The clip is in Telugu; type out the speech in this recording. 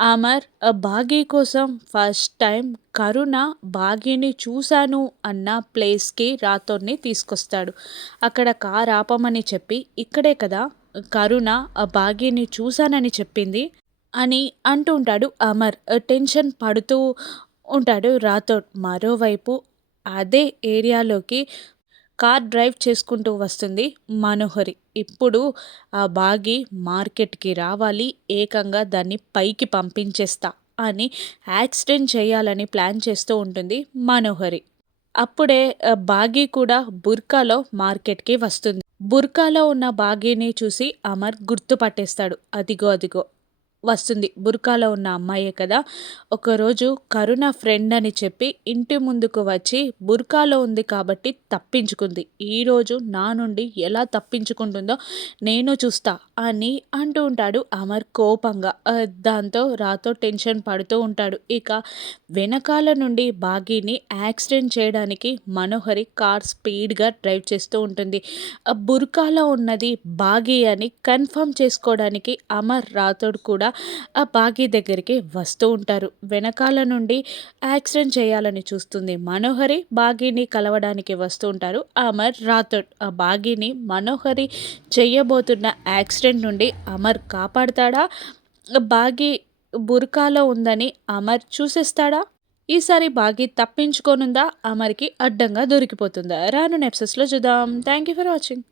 అమర్ బాగీ కోసం ఫస్ట్ టైం కరుణ బాగీని చూశాను అన్న ప్లేస్‌కి రాథోడ్‌ని తీసుకొస్తాడు. అక్కడ కార్ ఆపమని చెప్పి, "ఇక్కడే కదా కరుణ బాగీని చూశానని చెప్పింది" అని అంటూ ఉంటాడు అమర్. టెన్షన్ పడుతూ ఉంటాడు రాథోడ్. మరోవైపు అదే ఏరియాలోకి కార్ డ్రైవ్ చేసుకుంటూ వస్తుంది మనోహరి. ఇప్పుడు ఆ బాగి మార్కెట్‌కి రావాలి. ఏకంగా దాన్ని పైకి పంపించేస్తా అని యాక్సిడెంట్ చేయాలని ప్లాన్ చేస్తూ ఉంటుంది మనోహరి. అప్పుడే బాగి కూడా బుర్కాలో మార్కెట్‌కి వస్తుంది. బుర్కాలో ఉన్న బాగీని చూసి అమర్ గుర్తుపట్టేస్తాడు. అదిగో అదిగో వస్తుంది. బుర్కాలో ఉన్న అమ్మాయే కదా! ఒకరోజు కరుణ ఫ్రెండ్ అని చెప్పి ఇంటి ముందుకు వచ్చి బుర్కాలో ఉంది కాబట్టి తప్పించుకుంది. ఈరోజు నా నుండి ఎలా తప్పించుకుంటుందో నేను చూస్తా అని అంటూ ఉంటాడు అమర్ కోపంగా. దాంతో రాతో టెన్షన్ పడుతూ ఉంటాడు. ఇక వెనకాల నుండి బాగీని యాక్సిడెంట్ చేయడానికి మనోహరి కార్ స్పీడ్‌గా డ్రైవ్ చేస్తూ ఉంటుంది. బుర్కాలో ఉన్నది బాగీ అని కన్ఫర్మ్ చేసుకోవడానికి అమర్, రాథోడ్ కూడా ఆ బాగీ దగ్గరికి వస్తూ ఉంటారు. వెనకాల నుండి యాక్సిడెంట్ చేయాలని చూస్తుంది మనోహరి. బాగీని కలవడానికి వస్తూ ఉంటారు అమర్, రాథోడ్. ఆ బాగీని మనోహరి చెయ్యబోతున్న యాక్సిడెంట్ నుండి అమర్ కాపాడతాడా? బాగీ బుర్కాలో ఉందని అమర్ చూసేస్తాడా? ఈసారి బాగీ తప్పించుకోనుందా? అమర్‌కి అడ్డంగా దొరికిపోతుందా? రానున్న ఎపిసోడ్స్‌లో చూద్దాం. Thank you for watching.